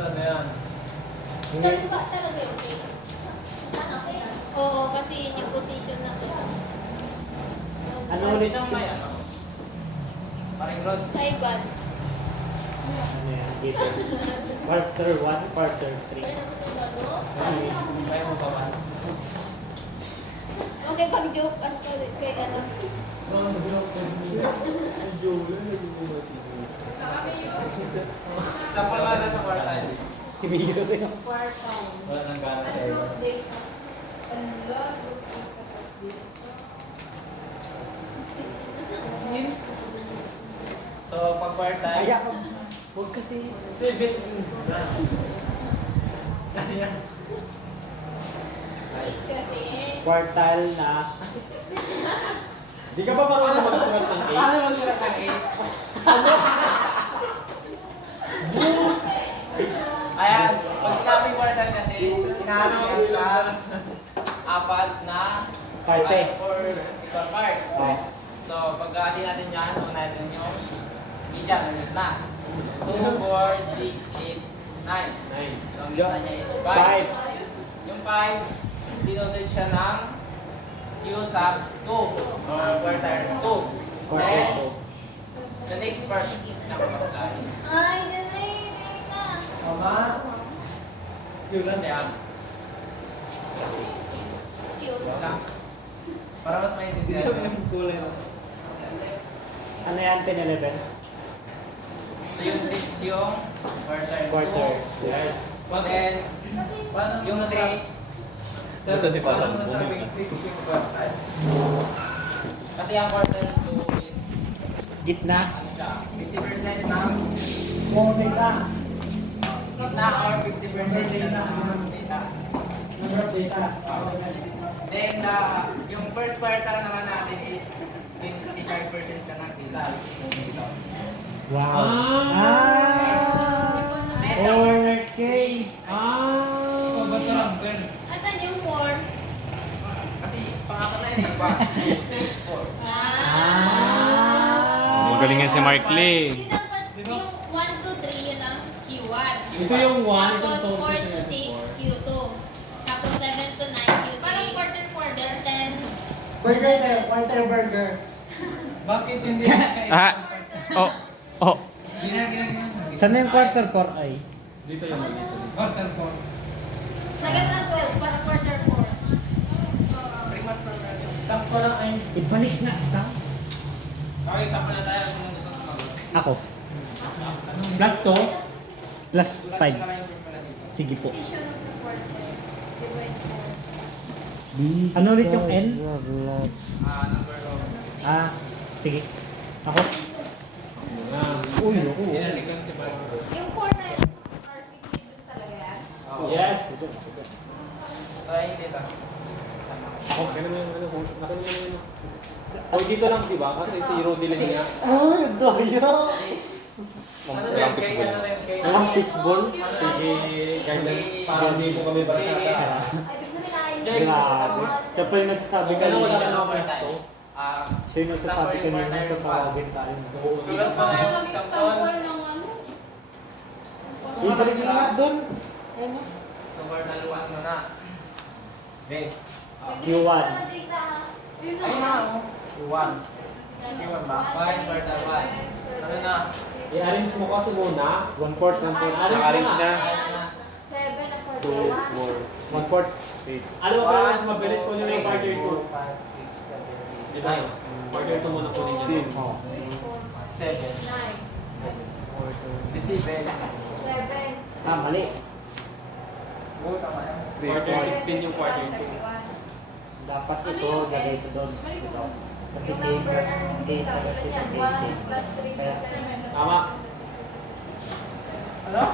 ano yan. Saan ba talaga yung play? Oo, kasi yun yung position na ito. Ano ulit ang may ano? Paring rod. Sa ibad. Ano yan? Dito. Quarter 1, quarter 3. May mo pa man. Okay, pag joke, ano kay ano. Sample ba na sa quartile? Si Miro rin. Wala nang gana sa iyo. So, pag quartile, Kaya ka. Huwag kasi. sibit. Ano yan? Kasi, Quartile na. Di ka ba marunong magsulat ng 8? Paano magsulat ng 8? Ayan, pag sinabing quartile kasi, inaano yan sa apat na Parte. or equal parts. Oh. So, pagkakati natin yan, unahin natin yung media, ulit na. 2, 4, 6, 8, 9. So, ang gitna niya is 5. 5. Yung 5, denoted siya ng Q sub 2 or quartile 2. Quarter Then, the next part, nakapasday. ay, nanay ka. Tama? Yun lang yan. Cute. Lang. Para mas maintindihan mo. kulay. Ano yan? 10, 11? So yung 6 yung quarter 2. Quarter. Yes. Then, yung 3. Sa di parang nasabing 6 yung quarter? Kasi ang quarter 2 is Gitna. ano siya, 50% ng Oh, data. gitna or 50% ng data. Number of data. Then, yung first quarter naman natin is 25% siya ng data. Which is dito. Wow. Then, the quarter 4K. Ikaw ba ito lang, Ben? Asan yung 4? kasi pangalan na yun eh. 1, 2, 3, 4. Magaling yan si Mark Lee. Hindi dapat yung 1, 2, 3, yun ang Q1. Ito yung 1, itong Tapos total 4 to 6, Q2. Tapos 7 to 9, Q3. Parang quarter, then 10. Burger tayo. Quarter burger. Bakit hindi na siya Ah. Oh. Oh. Gina. Saan na yung quarter 4 ay? Dito yung dito. Quarter 4. Lagyan mo ng 12 para quarter 4. Primas per value. Sampo lang ay. Ibalik na. Okay, sample na tayo. Sino gusto sumagot? Ako. Plus to? Plus Sulat 5. ko na lang yung formula dito. Sige po. Position of the quarter. Divide 4. Ano ulit yung N? Number of... Ah, sige. Ako? Uy, ako. Inalikan si Marco. Yung 4 na yun, RPT dun talaga yan. Yes. So, ayun dito. Ako, ganun yung ano, nakunin mo na yun. O dito lang, di ba? Kasi si Rudy lang niya. Ay, daya. Ano na yun? Kay ano na yun? Kay... Walang fishball. Sige, guys, parang hindi po kami barkada. Jay, Grabe. Siya pa yung nagsasabi Ano wala kanina. ka ng overtime? Siya yung nagsasabi kanina na tatawagin tayo. Sulat mo na yung sample. ng ano? Ibalik na nga doon. Ano? So, quarter 1 mo na. Okay. Q1. Ayun na, oh. 1. Q1 ba? 5 quarter 1. Ano na? I-arrange mo kasi muna. 1/4, 1/4. Arrange na. Ayos na. 7 na 2, 4. 1/4. 8. Alam mo ba, mas mabilis ko yung quarter 2. 5, 6, 7, Di ba? Quarter 2 muna po ninyo. Oh. 7. Decibel. Ah, mali. Oo, tama yan. Quarter 16 yung quarter 2. Dapat ito lagay sa doon. Ito. Kasi K plus K kasi sa K. Kaya, Tama. Ano?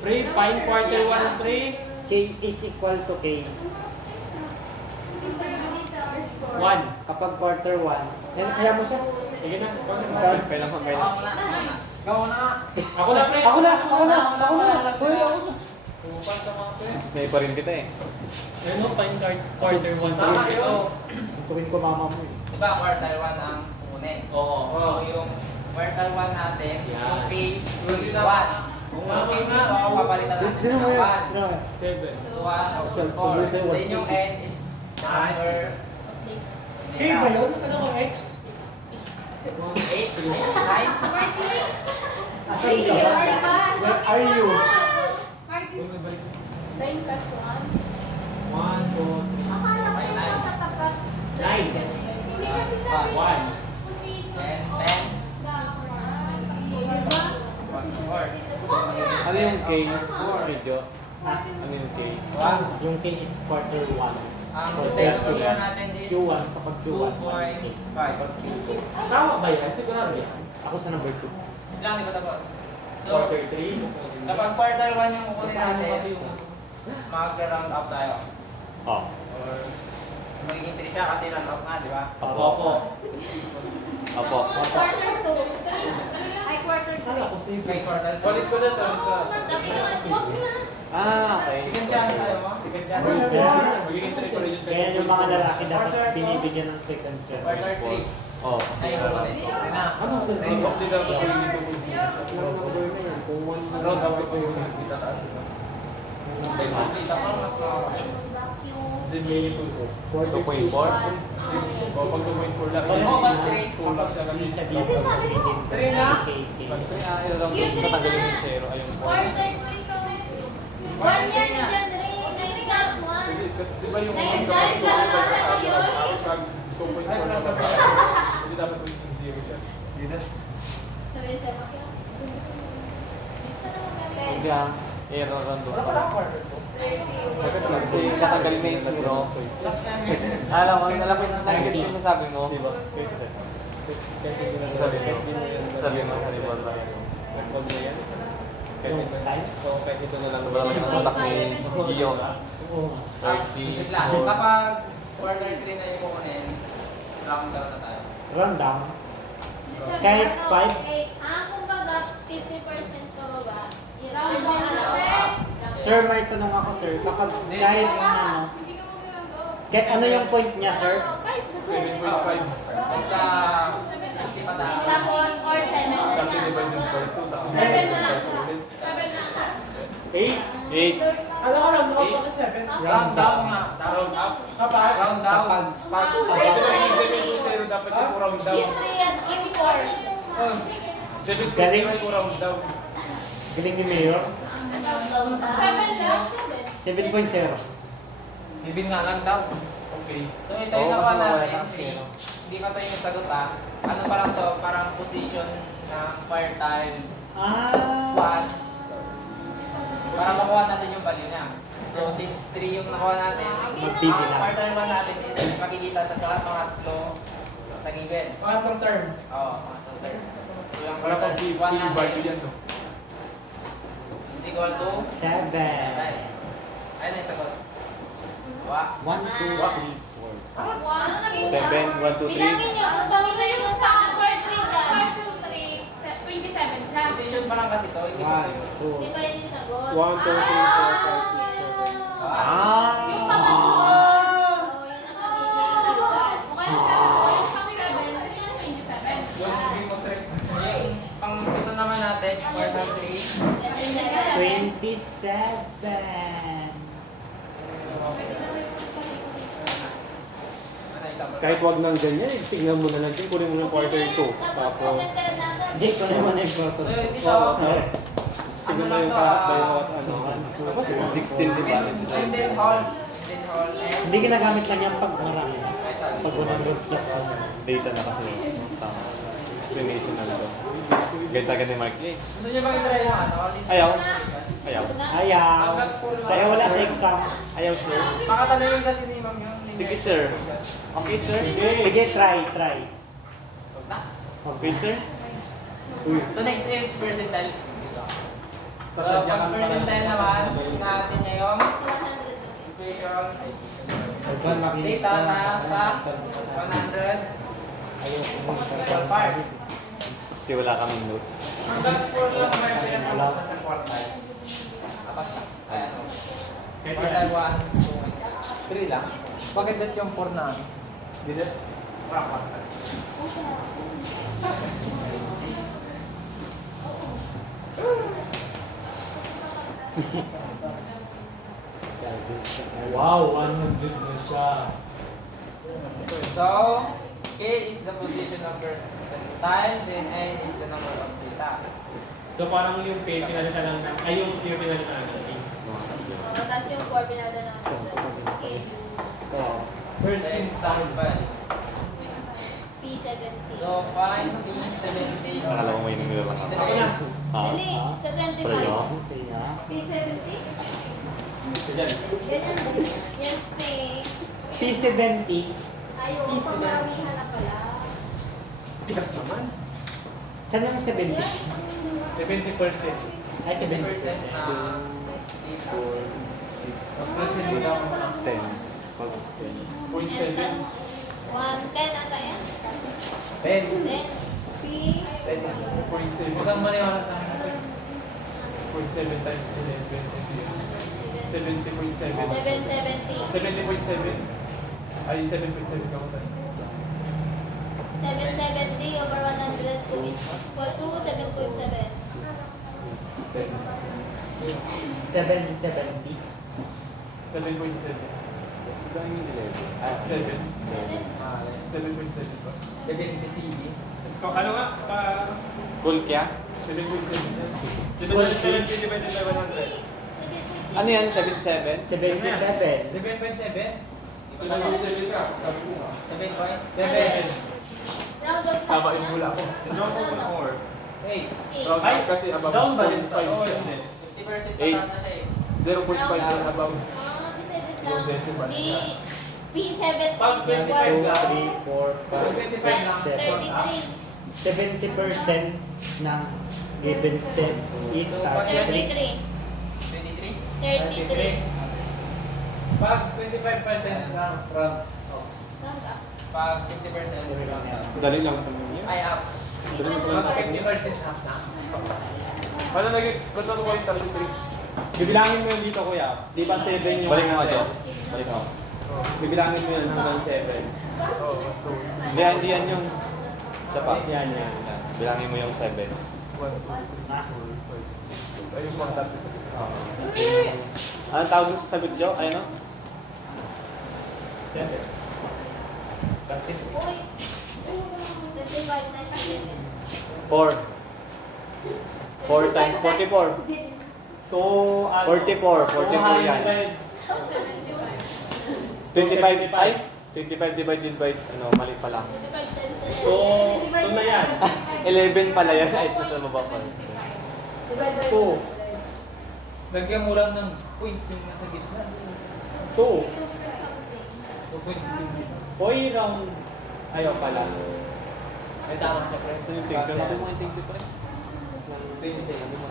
Pre, find quarter 1, 3. K is equal to K. 1. Kapag quarter 1, kaya mo siya. Sige na. Kailan Gawa mo na. Gawa na. Ako na, pre. Ako na! Hoy, ako na! Upan ka mga pre. May pa rin kita eh. Ano, find quarter 1, Tama 3. yun. Suntukin ko mama mo eh. Diba, quarter 1 ang kunin. Oo. So, yung quarter 1 natin, Yan. yung K, yung 1. Kung okay dito, papalitan natin Dino siya mo ng yan. 1. Dino mo yan. 7. So 1, 4. Then yung N is number K ba yun? Ano ko X? 8, 9. Asan ka ba? Where are you? Marky. 9 plus 1. 1, 2, 3. Akala ko yung Nice. nasa tapat. Nine. Hindi kasi sabi One. niya, position 10, of 10. diba? 1, 4. Ano yung K? Video? Ha? Ano yung K? Yung K is quarter 1. Ang potato number natin is Q1 kapag Q1. 2.5. Tama ba yan? Sigurado yan. Ako sa number 2. Ilang di ba tapos? So, Quarter 3. kapag quarter 1 yung kukunin Basta ano kasi natin, yung... mag-round up tayo. Oh. Or magiging 3 siya kasi round up nga, di ba? Opo. Opo. Opo. Quarter 2. Ay, quarter 3. May quarter. Ulit ko na to, ulit ko. Sabi ko, wag na. Ah, okay. Second chance sa'yo mo? Second chance. Magiging 3 pa rin yung... Kaya yung mga lalaki dapat binibigyan ng second chance. Quarter 3. Oh, kasi Ay, kukunin. Ano? Ring of the dapat yung dito mo siya. Kung 1 round up ko yung itataas nila. Dito pa, mas mawawala. Then may ito ko. 2.4? O pag 2.4 lang. Oo, pag 3. Kulang siya kasi Kasi sabi Kasi sabi mo, three na? pag 3 ay lang tatanggalin yung 0 ayun po. Quarter 3 ka mo. 1 yan ni John Ray. 9 plus 1. Kasi di ba yung Nine kapag times na lang yun. pag 2.4 na ba? Hindi dapat maging 0 siya. Sabi siya, bakit? Hanggang error run doon. Kasi 30. tatanggalin na yung 0. Alam ko, nalapit yung sinasabi mo. Di ba? Sabi mo, halibon lang yan. Huwag na yan. Yung times? So, kahit ito na lang. Sobrang yung utak ni Gio. Oo. Bigla. Kapag quarter 3 na yung kukunin, round down na tayo. Rundown. Kahit 5? Kumbaga, 50% ka ba ba? I-round down na. Sir, may tanong ako sir. Kapag kahit ano, kahit ano yung point niya sir? 7.5. Basta 50 pa tayo. Tapos, or 7 na Kasi siya. diba yung by 2 tapos 7 na lang. 8? 8. Alam ko, round up bakit 7? Round down nga. Round up. Kapag? Round down. Pag Ito na yung 7.0 dapat yung round down. Q3 at Q4. 7.0 yung round down. Galing ni Mayor. 7 lang. 7.0. Ibig nga lang daw. Okay. So ito yung nakuha kasi wala natin. ng zero. Hindi pa tayo nasagot ha. Ano pa lang to? Parang position na quartile Ah. 1. Para makuha natin yung value niya. So since 3 yung nakuha natin, ang Magbibilang. quartile 1 natin is makikita sa mga tatlo sa given. Pangatlong term. Oo, mga term. So yung Wala pang quartile 1 value natin yan, no? is equal to 7. 7. Ayun na yung sagot. 1, 2, 3, 7, 1, 2, 3. Bilangin niyo, kung pamilya yung sa part 3 dyan. 27 siya. Position pa lang kasi to, hindi pa tayo. 1, Di ba yun yung sagot? 1, 2, 3, 4, 5, 6, 7. Yung pangatlo. So, yun ang magiging result. Kung kaya yung pang 7, yun yung 27. Yung hindi mo correct. Yung pang ito naman natin, yung quartile 3. 27. Ano isa pa? Kahit wag nang ganyan, tignan mo na lang din, kunin mo ng quarter 2. Tapos, Hindi ko naman yung photo. So dito, tignan mo yung karat by what, ano. Tapos 16, di ba? Linden Hall. Linden Hall. And Hindi ginagamit lang yan pag marami. Pag 100 plus. Data na kasi. Tama. Explanation na ito. Ganda ka ni Mark Lee. gusto niyo ba i-try yung ano? Ayaw. Ayaw. Ayaw. Pero wala sa exam. Ayaw, sir. Makatanungin kasi ni Ma'am yung Sige, sir. Okay, sir. Sige, try. Huwag na. Okay, sir. So next is percentile. So pag percentile naman, natin niya yung equation data na sa 100 equal part. Kasi wala kaming notes. Hanggang 4 lang naman pinapapasas ng quartile. Apat na. Ayan o. Quartile 1, 3 lang. Bakit dat yung 4 na? Dito? Para quartile. Wow, 100 na siya. So, K is the position of percentile, then N is the number of data. So parang yung pay, pinalitan lang na, ay yung pinalitan lang natin. Tapos yung 4 pinada ng case. Then sample. P70. So, find P70. Nakala ko may numero lang ako. Ako na. Ha? Dali, sa 25. Talaga? P70? Ito dyan. Yes, P. P70. Ayaw, pamawihan na pala. Tigas naman. Saan yung 70? 70%. Ay, 70% 70%. na data. Present mo lang. 10. 0.7. 110 ata yan? 10. Then, P. 0.7. Huwag kang maniwala sa akin. 0.7 times 11. 70.7. 770. 70.7. Ay, 7.7 ka ko sa'yo. 770 over 100 is equal to 7.7. 770. 7.7. Gawin yung 11. Ah, 7. 7. 7.7 pa. 70 CD. Tapos kung ano nga, Cool kaya? 7.7. Dito na 70 divided by 100. Ano yan? 77? 77. 7.7? 7.7 ka, sabi ko nga. 7.7. Round of Tama five yung na. hula ko. Ano ko na or? 8. Round Ay, up kasi above down ba yun? 0.5 Oo, siya. hindi. 50% pataas na siya eh. 0.5 and above. Disable Yung lang. decimal. Di P70 Pag is 25 equal 2, na. to 3, 4, 5, 25 lang. 33. 70% ng given set is So, 33. 33. 23. 33. Pag 25% lang, round. Round up. Pag 50% round up. Dali lang ito niya. Ay, up. Pag 50% up na. Paano naging, ba't nato ko yung 33? Bibilangin mo yun dito, kuya. Di ba 7 yung... Balik mo, Jo. Balik mo. Bibilangin mo yun hanggang 7. Oo, 2. Hindi yan yung... Isa pa. Yan, yan. Bilangin mo yung 7. 1, 2, 3, 4, 5, 6. Ayun po ang dati. Anong tawag mo sa sagot, Jo? Ayun o? Uy. 25 times 7. 4. 4 times 44. 44. 44 yan. 25 ay? 25 divided by, ano, mali pala. 25 times 2 na yan. 11 pala yan. Ay, nasa baba pa. 2. Lagyan mo lang ng point yung nasa gitna. 2. 2.7. Hoy, round. Ayaw pala. May tama ka, friend. Saan yung tingko? Ano mo yung tingko pa rin? 20. Ano mo?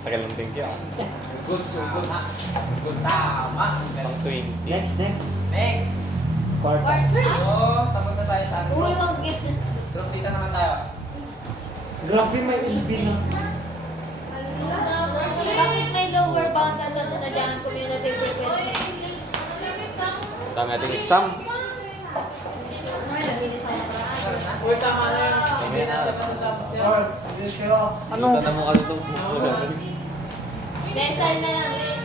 Tagal ng tingko ah. Good, so good. Good. Tama. Pang 20. Next. Next. Quarter. So, tapos na tayo sa Uy, group. wag get. Group data naman tayo. Grabe may ilbin na. Bakit may lower bound at sa tadyang community frequency? Dami natin exam. May naglinis ako ng paraan. Uy, tama na yun. Hindi na dapat natapos yan. Ano? Tanda mo ka dito. Desal na lang rin.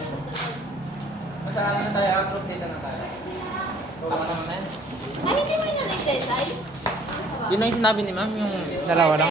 Basta ano na tayo, group data na tayo. Tama naman na yan. Ay, hindi mo yun na desal? Yun na yung sinabi ni ma'am, yung dalawa lang.